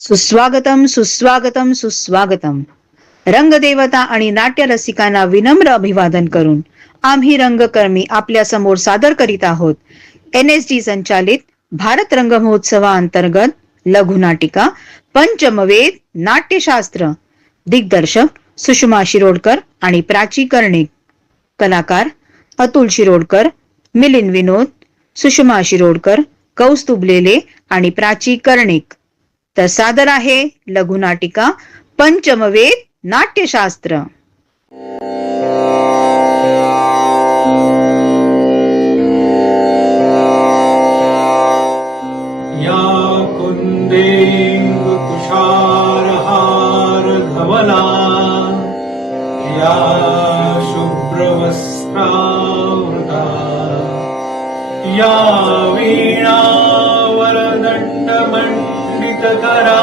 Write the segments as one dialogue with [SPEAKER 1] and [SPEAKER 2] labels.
[SPEAKER 1] सुस्वागतम सुस्वागतम सुस्वागतम. रंगदेवता आणि नाट्य रसिकांना विनम्र अभिवादन करून आम्ही रंगकर्मी आपल्यासमोर सादर करीत आहोत. एन एस डी संचालित भारत रंग महोत्सवाअंतर्गत लघुनाटिका पंचमवेद नाट्यशास्त्र दिग्दर्शक सुषमा शिरोडकर आणि प्राची कर्णिक. कलाकार अतुल शिरोडकर मिलिंद विनोद सुषमा शिरोडकर कौस्तुभ लेले आणि प्राची कर्णिक. तर सादर आहे लघुनाटिका पंचमवेद नाट्यशास्त्र.
[SPEAKER 2] वीणावरदण्डमण्डितकरा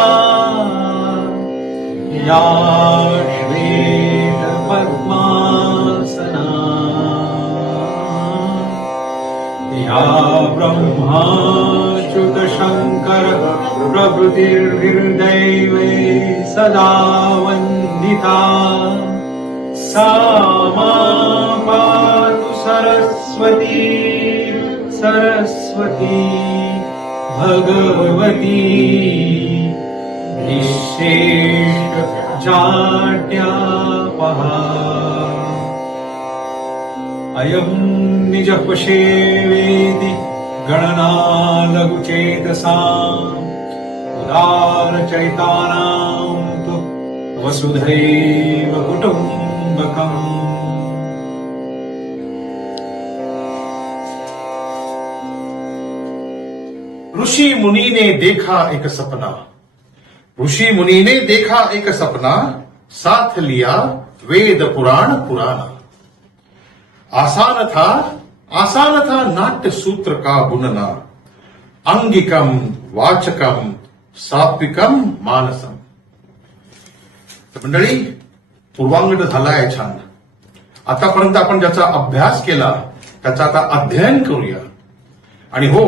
[SPEAKER 2] या श्वेतपद्मासना। या ब्रह्माच्युतशङ्कर प्रभृतिर्हृदैवे सदा वन्दिता। सा मा पातु सरस्वती सरस्वती भगवती निःशेष जाड्यापहा अयं निजपशेवेति गणना लघुचेतसा। उदारचैतानां तु वसुधैव कुटुम्बकम्।
[SPEAKER 3] ऋषि मुनि ने देखा एक सपना ऋषि मुनि ने देखा एक सपना साथ लिया वेद पुराण पुराना आसान था आसान था नाट्य सूत्र का बुनना अंगिकम वाचकम सात्विकम मानसम तर मंडळी पूर्वांगण झालाय छान आतापर्यंत आपण ज्याचा अभ्यास केला त्याचा आता अध्ययन करूया आणि हो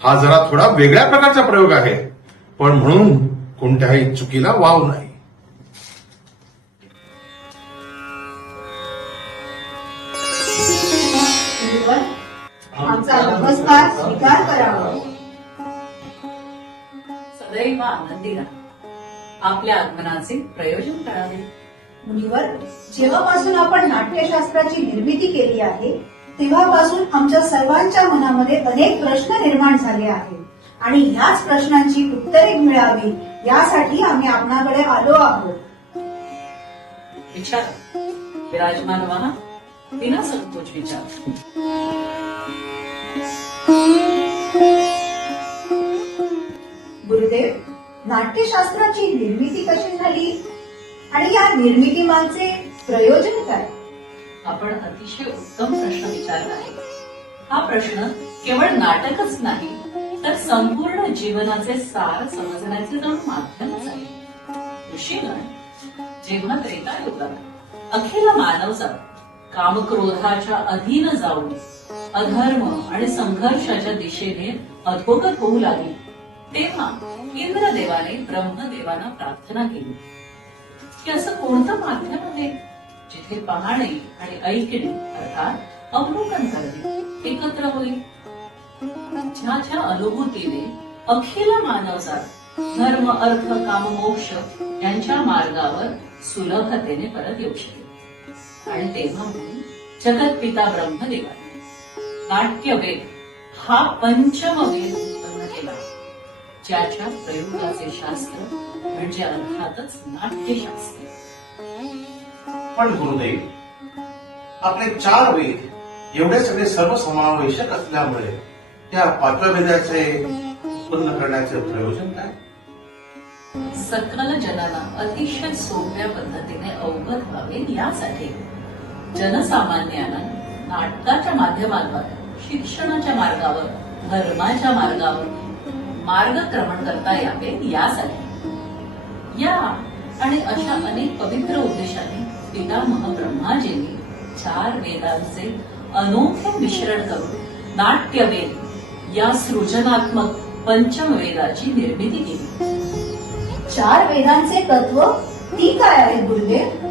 [SPEAKER 3] हा जरा थोडा वेगळ्या प्रकारचा प्रयोग आहे. पण म्हणून कोणत्याही चुकीला वाव नाही.
[SPEAKER 4] मुनिवर, आमचा नमस्कार स्वीकार करावा.
[SPEAKER 5] सदैव आनंदी राहा आपल्या आगमनाचे प्रयोजन करावे.
[SPEAKER 4] मुनिवर जेव्हापासून आपण नाट्यशास्त्राची निर्मिती केली आहे तेव्हापासून आमच्या सर्वांच्या मनामध्ये अनेक प्रश्न निर्माण झाले आहेत. आणि ह्याच प्रश्नांची उत्तरे मिळावी यासाठी आम्ही आपणाकडे आलो आहोत.
[SPEAKER 5] विचार. विराजमान व्हा. विना संकोच विचार.
[SPEAKER 4] गुरुदेव नाट्यशास्त्राची निर्मिती कशी झाली? आणि या निर्मिती मागचे प्रयोजन काय?
[SPEAKER 5] आपण अतिशय उत्तम प्रश्न विचारला आहे. हा प्रश्न केवळ नाटकच नाही तर संपूर्ण जीवनाचे सार समजण्याचे जणू माध्यमच आहे. ऋषीगण जेव्हा त्रेता युगात अखिल मानवजात कामक्रोधाच्या अधीन जाऊन अधर्म आणि संघर्षाच्या दिशेने अधोगत होऊ लागली तेव्हा इंद्रदेवाने ब्रह्मदेवांना प्रार्थना केली. की असं कोणतं माध्यम आहे? जिथे पाहणे आणि ऐकणे अर्थात अवलोकन करणे एकत्र होईल ज्या अनुभूतीने अखिल मानवजात धर्म अर्थ काम मोक्ष यांच्या मार्गावर सुलभतेने परत येऊ शकेल आणि तेव्हा म्हणून जगतपिता ब्रह्मदेवाने नाट्यवेद हा पंचम वेद उत्पन्न केला. ज्याच्या प्रयोगाचे शास्त्र म्हणजे अर्थातच नाट्यशास्त्र.
[SPEAKER 3] पण गुरुदैव आपले चार वेद एवढे सगळे सर्वसमावेशक असल्यामुळे त्या पाचव्या वेदाचे उत्पन्न करण्याचे प्रयोजन काय?
[SPEAKER 5] सकल जनाला अतिशय सोप्या पद्धतीने अवगत व्हावे यासाठी जनसामान्यांना नाटकाच्या माध्यमावर शिक्षणाच्या मार्गावर धर्माच्या मार्गावर मार्गक्रमण करता यावे यासाठी. या आणि अशा अनेक पवित्र उद्देशाने पितामह ब्रह्माजींनी चार वेदांचे अनोखे मिश्रण करून नाट्यवेद या सृजनात्मक पंचम वेदाची निर्मिती केली.
[SPEAKER 4] चार वेदांचे तत्व ती काय आहेत गुरुदेव?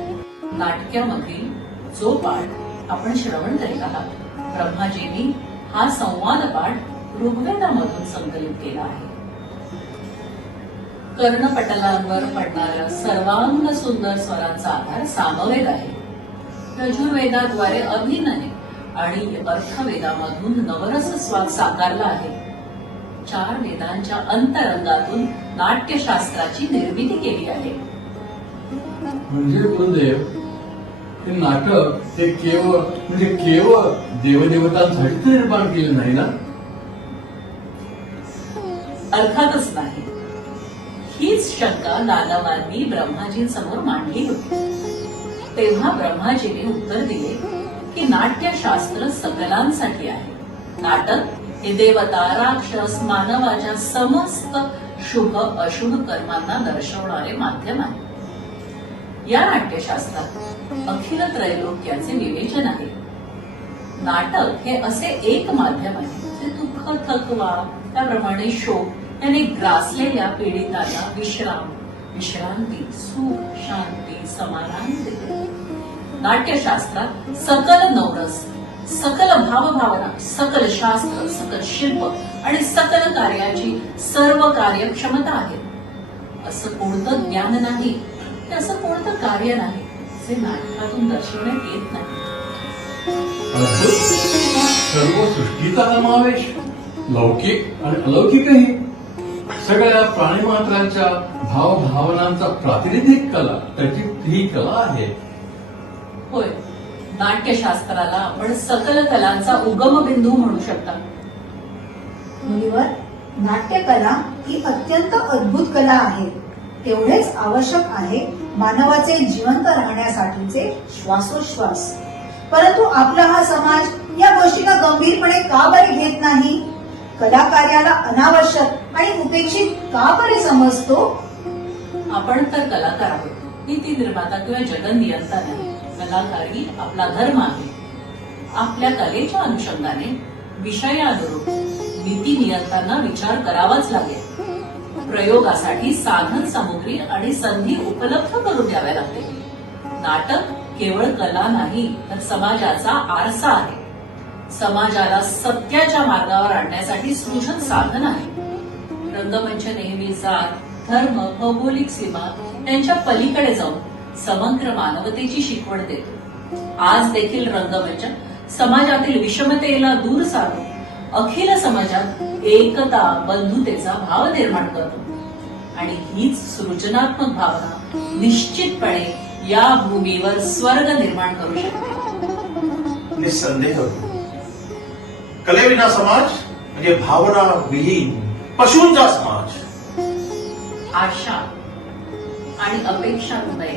[SPEAKER 5] नाटकामधील जो पाठ आपण श्रवण करीत आहात ब्रह्माजींनी हा संवाद पाठ ऋग्वेदामधून संकलित केला आहे. कर्णपटलांवर पडणाऱ्या सर्वांग सुंदर स्वरांचा आधार सामवेद आहे. यजुर्वेदाद्वारे अभिनय आणि अर्थवेदामधून नवरस स्वाद साकारला आहे. चार वेदांच्या अंतरंगातून नाट्यशास्त्राची निर्मिती केली आहे.
[SPEAKER 6] म्हणजे गुरुदेव हे नाटक हे केवळ म्हणजे केवळ देवदेवतांसाठी निर्माण केलं नाही ना?
[SPEAKER 5] अर्थातच नाही. हीच शंका दानवांनी ब्रह्माजींसमोर मांडली होती. तेव्हा ब्रह्माजीने उत्तर दिले की नाट्यशास्त्र सकलांसाठी आहे. नाटक हे देवता राक्षस मानवाच्या समस्त शुभ अशुभ कर्मांना दर्शवणारे माध्यम आहे. या नाट्यशास्त्रात अखिल त्रैलोक्याचे विवेचन आहे. नाटक हे असे एक माध्यम आहे जे दुःख थकवा त्याप्रमाणे शोक त्याने ग्रासलेल्या पीडिताला विश्राम विश्रांती सुख शांती समाधान देते नाट्यशास्त्रात सकल नवरस सकल भावभावना सकल शास्त्र सकल शिल्प आणि सकल कार्याची सर्व कार्यक्षमता आहे. असं कोणतं ज्ञान नाही असं कोणतं कार्य नाही जे नाटकातून दर्शवण्यात येत नाही.
[SPEAKER 6] सर्व सृष्टीचा समावेश लौकिक आणि अलौकिकही. सगळ्या प्राणीमात्रांच्या भावभावनांचा प्रातिनिधिक कला त्याची ही कला आहे.
[SPEAKER 5] होय. नाट्यशास्त्राला आपण सकल कलांचा उगम बिंदू म्हणू शकता.
[SPEAKER 4] मुलीवर नाट्यकला ही अत्यंत अद्भुत कला आहे. तेवढेच आवश्यक आहे मानवाचे जिवंत राहण्यासाठीचे श्वासोश्वास. परंतु आपला हा समाज या गोष्टीला गंभीरपणे का बरे घेत नाही? कलाकार्याला अनावश्यक आणि उपेक्षित का बरे समजतो?
[SPEAKER 5] आपण तर कलाकार आहोत. नीती निर्माता किंवा जगनियंता नाही कलाकार ही आपला धर्म आहे. आपल्या कलेच्या अनुषंगाने विषयानुरूप नीती नियंत्रणा विचार करावाच लागेल. प्रयोगासाठी साधन सामुग्री आणि संधी उपलब्ध करून द्याव्या लागते नाटक केवळ कला नाही तर समाजाचा आरसा आहे. समाजाला सत्याच्या मार्गावर आणण्यासाठी सृजन साधन आहे. रंगमंच नेहमी जात धर्म भौगोलिक सीमा त्यांच्या पलीकडे जाऊन समग्र मानवतेची शिकवण देतो. आज देखील रंगमंच समाजातील विषमतेला दूर सारून अखिल समाजात एकता बंधुतेचा भाव निर्माण करतो. आणि हीच सृजनात्मक भावना निश्चितपणे या भूमीवर स्वर्ग निर्माण करू शकते.
[SPEAKER 3] निसंदेह कलेविना समाज म्हणजे भावना विहीन पशूंचा समाज.
[SPEAKER 5] आशा आणि अपेक्षांमुळे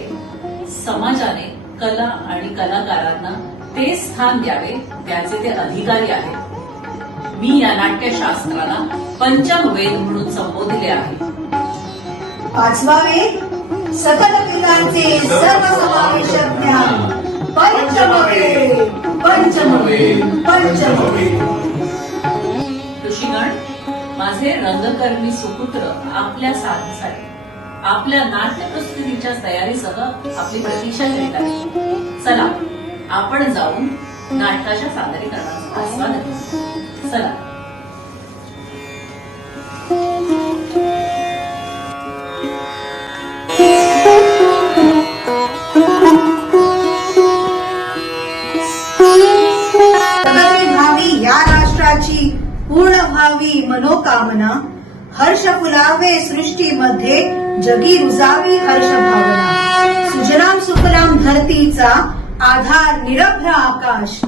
[SPEAKER 5] समाजाने कला आणि कलाकारांना ते स्थान द्यावे त्याचे ते अधिकारी आहेत. मी या नाट्यशास्त्राला पंचम वेद म्हणून संबोधले आहे.
[SPEAKER 4] पाचवा वेद सकल वेदांचे सर्वसमावेशक ज्ञान. पंचमवेद पंचमवेद पंचमवेद.
[SPEAKER 5] ऋषीगण माझे रंगकर्मी सुपुत्र आपल्या साधीसाठी आपल्या नाट्य प्रस्तुतीच्या तयारीसह आपली प्रतीक्षा करीत आहे. चला आपण जाऊन नाटकाच्या सादरीकरणाचा आस्वाद चला.
[SPEAKER 4] मनोकामना हर्ष फुलावे सृष्टीमध्ये जगी रुजावी हर्ष भावना सुजलाम सुफलाम धरतीचा आधार निरभ्र आकाश.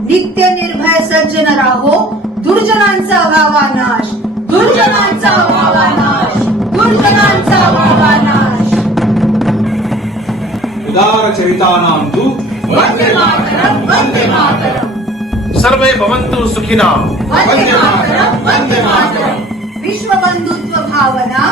[SPEAKER 4] नित्य निर्भय सज्जन राहो दुर्जनांचा व्हावा नाश. दुर्जनांचा व्हावा नाश. दुर्जनांचा व्हावा नाश.
[SPEAKER 2] उदार चरितानां तु
[SPEAKER 4] वंदे मातरम वंदे
[SPEAKER 3] सर्वे भवन्तु सुखिना।
[SPEAKER 4] वंदे मातरम वंदे मातरम विश्व बंधुत्व भावना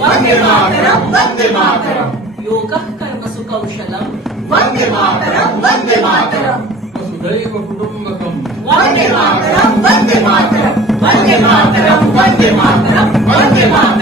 [SPEAKER 4] वंदे मातरम वंदे मातरम
[SPEAKER 5] योग कर्म सुकौशलम
[SPEAKER 4] वंदे मातरम वंदे मातरम
[SPEAKER 6] वसुधैव कुटुंबकम
[SPEAKER 4] वंदे मातरम वंदे मातरम वंदे मातरम वंदे मातरम वंदे मातरम